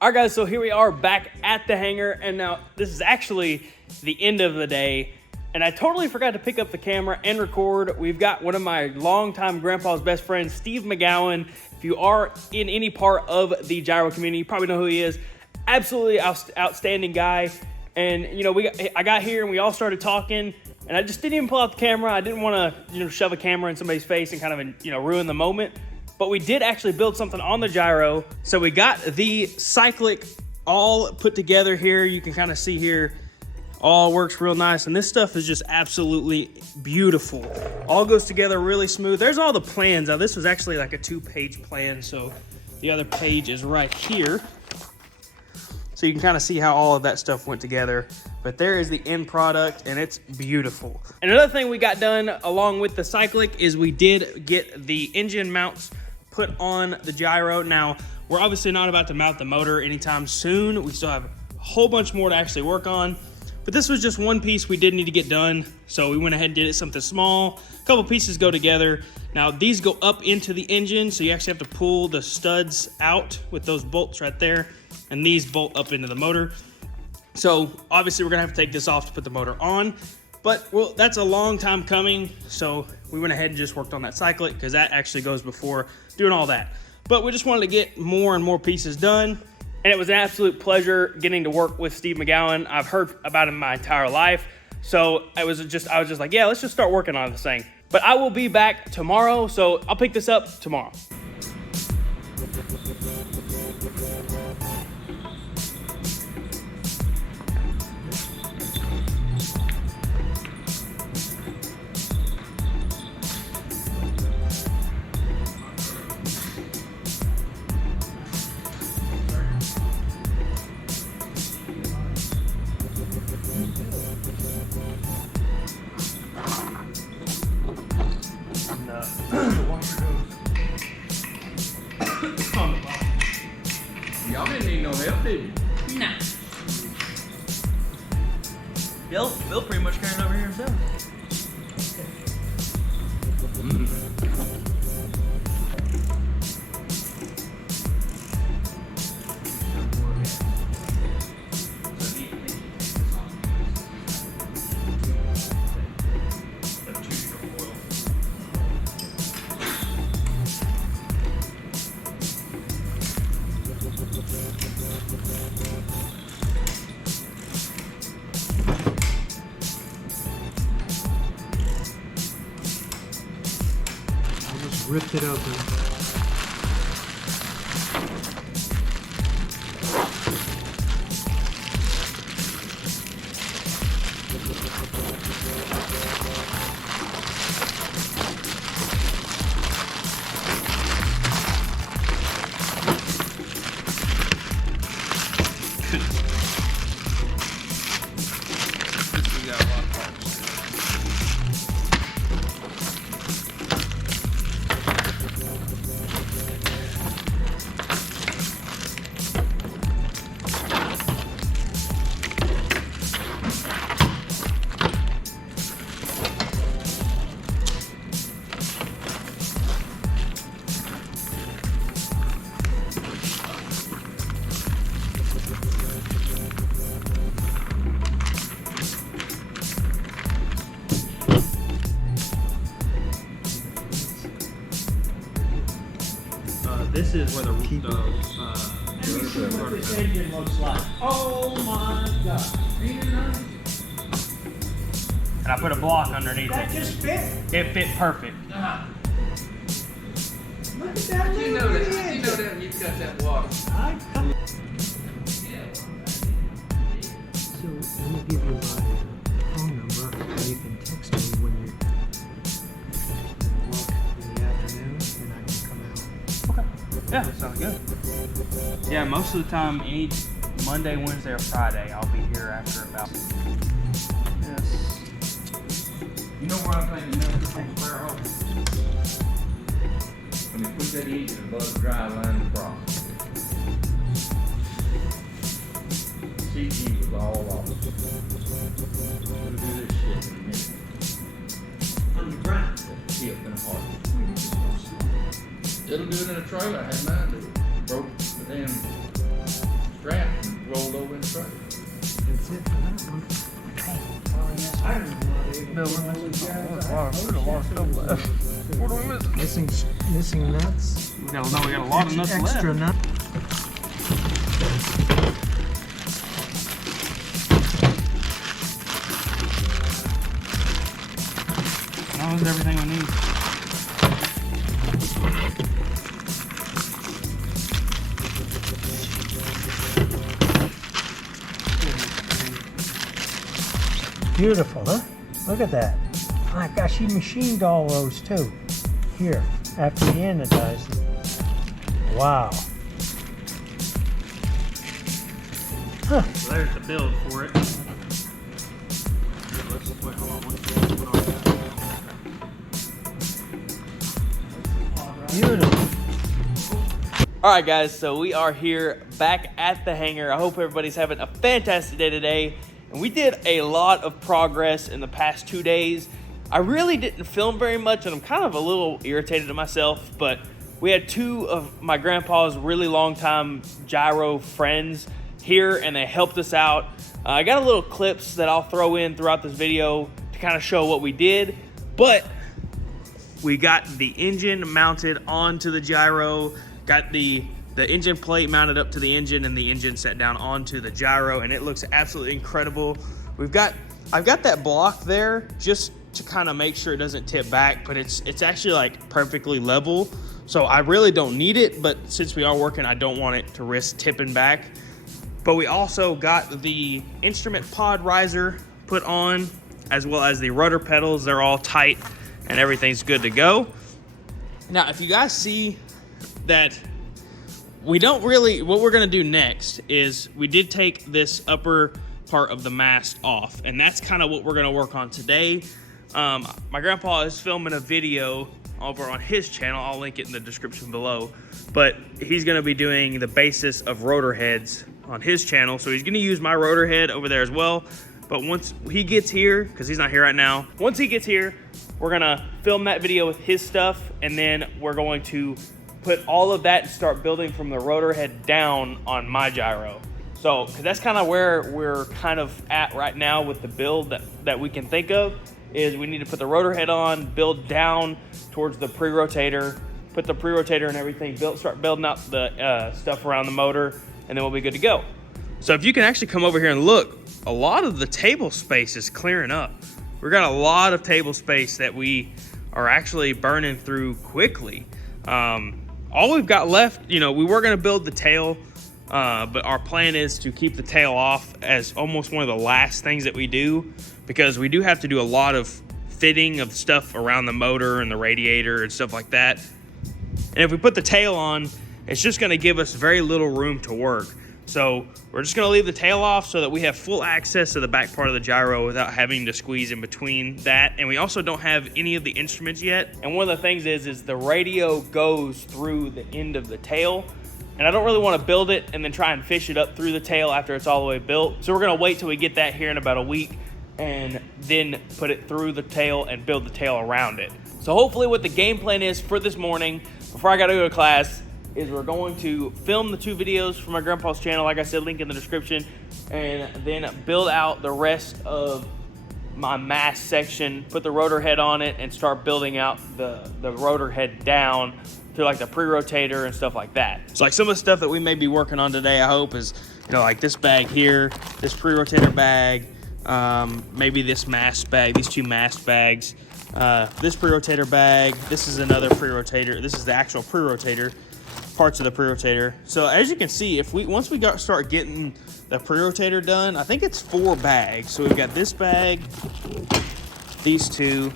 All right, guys, so here we are back at the hangar, and now this is actually the end of the day, and I totally forgot to pick up the camera and record. We've got one of my longtime grandpa's best friends, Steve McGowan. If you are in any part of the gyro community, you probably know who he is. Absolutely outstanding guy. And you know, I got here and we all started talking, and I just didn't even pull out the camera. I didn't want to, shove a camera in somebody's face and kind of, ruin the moment. But we did actually build something on the gyro. So we got the Cyclic all put together here. You can kind of see here, all works real nice. And this stuff is just absolutely beautiful. All goes together really smooth. There's all the plans. Now this was actually like a 2-page plan. So the other page is right here. So you can kind of see how all of that stuff went together. But there is the end product, and it's beautiful. And another thing we got done along with the Cyclic is we did get the engine mounts put on the gyro. Now, we're obviously not about to mount the motor anytime soon. We still have a whole bunch more to actually work on. But this was just one piece we did need to get done. So we went ahead and did it something small. A couple pieces go together. Now, these go up into the engine, so you actually have to pull the studs out with those bolts right there. And these bolt up into the motor. So obviously we're gonna have to take this off to put the motor on, but well, that's a long time coming. So we went ahead and just worked on that Cyclic because that actually goes before doing all that. But we just wanted to get more and more pieces done. And it was an absolute pleasure getting to work with Steve McGowan. I've heard about him my entire life. So I was just like, yeah, let's just start working on this thing. But I will be back tomorrow. So I'll pick this up tomorrow. Y'all didn't need no help, did you? No. Bill pretty much carrying over here himself. Ripped it open. This is where What this engine looks like. Oh my God. And I put a block underneath That it. just fit. It fit perfect. Look at that. You know that when you've got that water. So let me give you my phone number, and you can text me when you're walk in the afternoon, and I can come out. Okay. Yeah, that sounds good. Yeah, most of the time, any Monday, Wednesday, or Friday, I'll be here after about. Yes. You know where I'm thinking now? Square hole. When you put that engine above the drive line across. CG was all off. We'll do this shit in a minute. On the ground. Hip and heart. It'll do it in a trailer. I had mine do it. Broke the damn That's right. That's it for that one. No, we're missing a lot of stuff left. What are we missing? Missing nuts. We got a lot of nuts Extra left. nut. That was everything we need. Beautiful, huh? Look at that. My gosh, he machined all those too. Here, after he anodized them. Wow. Huh. So there's the build for it. Let's wait, hold on. Beautiful. All right, guys, so we are here back at the hangar. I hope everybody's having a fantastic day today. And we did a lot of progress in the past 2 days. I really didn't film very much, and I'm kind of a little irritated at myself, but we had two of my grandpa's really long time gyro friends here, and they helped us out. I got a little clips that I'll throw in throughout this video to kind of show what we did, but we got the engine mounted onto the gyro, got the engine plate mounted up to the engine, and the engine set down onto the gyro, and it looks absolutely incredible. I've got that block there just to kind of make sure it doesn't tip back, but it's actually like perfectly level, so I really don't need it, but since we are working, I don't want it to risk tipping back. But we also got the instrument pod riser put on, as well as the rudder pedals. They're all tight and everything's good to go. Now, if you guys see that we don't really, what we're gonna do next is we did take this upper part of the mast off, and that's kind of what we're gonna work on today. My grandpa is filming a video over on his channel. I'll link it in the description below, but he's gonna be doing the basis of rotor heads on his channel. So he's gonna use my rotor head over there as well. But once he gets here, because he's not here right now, once he gets here, we're gonna film that video with his stuff, and then we're going to put all of that and start building from the rotor head down on my gyro. So, because that's kind of where we're kind of at right now with the build that we can think of, is we need to put the rotor head on, build down towards the pre-rotator, put the pre-rotator and everything, start building out the stuff around the motor, and then we'll be good to go. So if you can actually come over here and look, a lot of the table space is clearing up. We've got a lot of table space that we are actually burning through quickly. All we've got left, we were gonna build the tail, but our plan is to keep the tail off as almost one of the last things that we do, because we do have to do a lot of fitting of stuff around the motor and the radiator and stuff like that. And if we put the tail on, it's just gonna give us very little room to work. So we're just gonna leave the tail off so that we have full access to the back part of the gyro without having to squeeze in between that. And we also don't have any of the instruments yet. And one of the things is the radio goes through the end of the tail. And I don't really wanna build it and then try and fish it up through the tail after it's all the way built. So we're gonna wait till we get that here in about a week, and then put it through the tail and build the tail around it. So hopefully what the game plan is for this morning, before I gotta go to class, is we're going to film the 2 videos from my grandpa's channel, like I said, link in the description, and then build out the rest of my mast section, put the rotor head on it, and start building out the rotor head down to like the pre-rotator and stuff like that. So like some of the stuff that we may be working on today, I hope, is like this bag here, this pre-rotator bag, maybe this mast bag, these 2 mast bags, this pre-rotator bag, this is another pre-rotator, this is the actual pre-rotator, parts of the pre-rotator. So as you can see, once we start getting the pre-rotator done, I think it's 4 bags. So we've got this bag, these 2,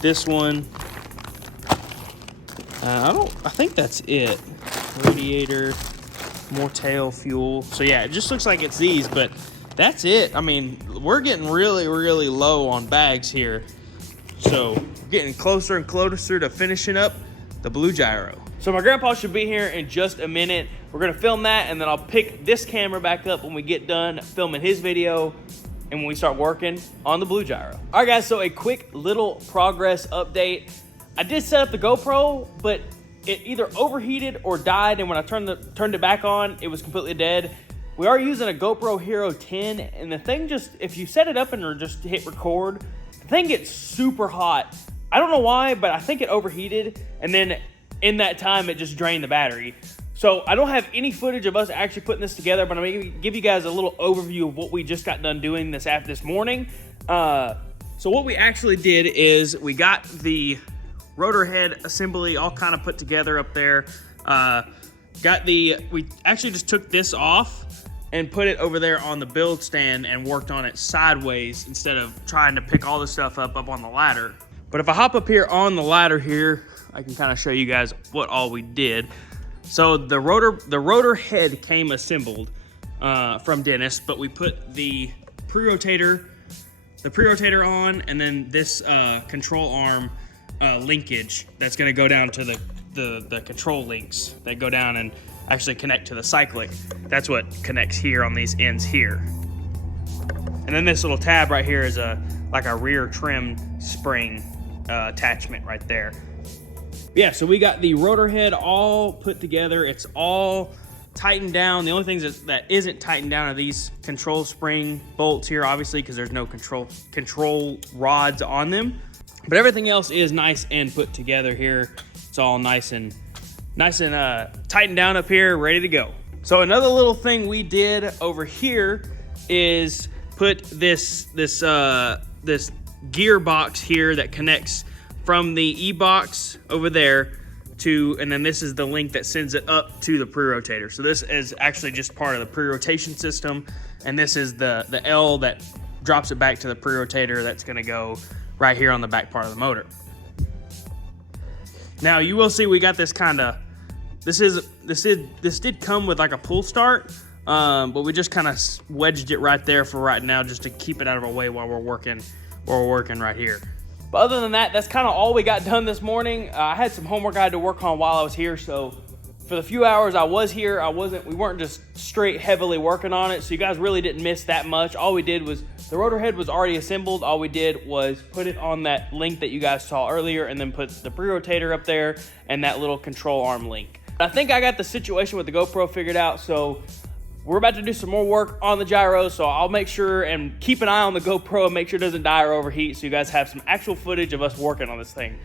this one. I think that's it. Radiator, more tail, fuel. So yeah, it just looks like it's these, but that's it. I mean, we're getting really, really low on bags here. So we're getting closer and closer to finishing up the blue gyro. So my grandpa should be here in just a minute. We're gonna film that, and then I'll pick this camera back up when we get done filming his video and when we start working on the blue gyro. All right, guys, so a quick little progress update. I did set up the GoPro, but it either overheated or died, and when I turned it back on, it was completely dead. We are using a GoPro Hero 10, and the thing just, if you set it up and just hit record, the thing gets super hot. I don't know why, but I think it overheated, and then in that time, it just drained the battery. So I don't have any footage of us actually putting this together, but I'm gonna give you guys a little overview of what we just got done doing this morning. So what we actually did is we got the rotor head assembly all kind of put together up there. We actually just took this off and put it over there on the build stand and worked on it sideways instead of trying to pick all this stuff up on the ladder. But if I hop up here on the ladder here, I can kind of show you guys what all we did. So the rotor head came assembled from Dennis, but we put the pre-rotator on, and then this control arm linkage that's going to go down to the control links that go down and actually connect to the Cyclic. That's what connects here on these ends here. And then this little tab right here is like a rear trim spring attachment right there. Yeah, so we got the rotor head all put together. It's all tightened down. The only things that isn't tightened down are these control spring bolts here, obviously, because there's no control rods on them. But everything else is nice and put together here. It's all nice and tightened down up here, ready to go. So another little thing we did over here is put this gearbox here that connects from the E-box over there to, and then this is the link that sends it up to the pre-rotator. So this is actually just part of the pre-rotation system, and this is the L that drops it back to the pre-rotator that's gonna go right here on the back part of the motor. Now you will see we got this this did come with like a pull start, but we just kind of wedged it right there for right now just to keep it out of our way while we're working right here. But other than that, that's kind of all we got done this morning. I had some homework I had to work on while I was here, so for the few hours I was here, we weren't just straight heavily working on it, so you guys really didn't miss that much. All we did was, the rotor head was already assembled. All we did was put it on that link that you guys saw earlier, and then put the pre-rotator up there and that little control arm link. I think I got the situation with the GoPro figured out, so we're about to do some more work on the gyro, so I'll make sure and keep an eye on the GoPro and make sure it doesn't die or overheat, so you guys have some actual footage of us working on this thing.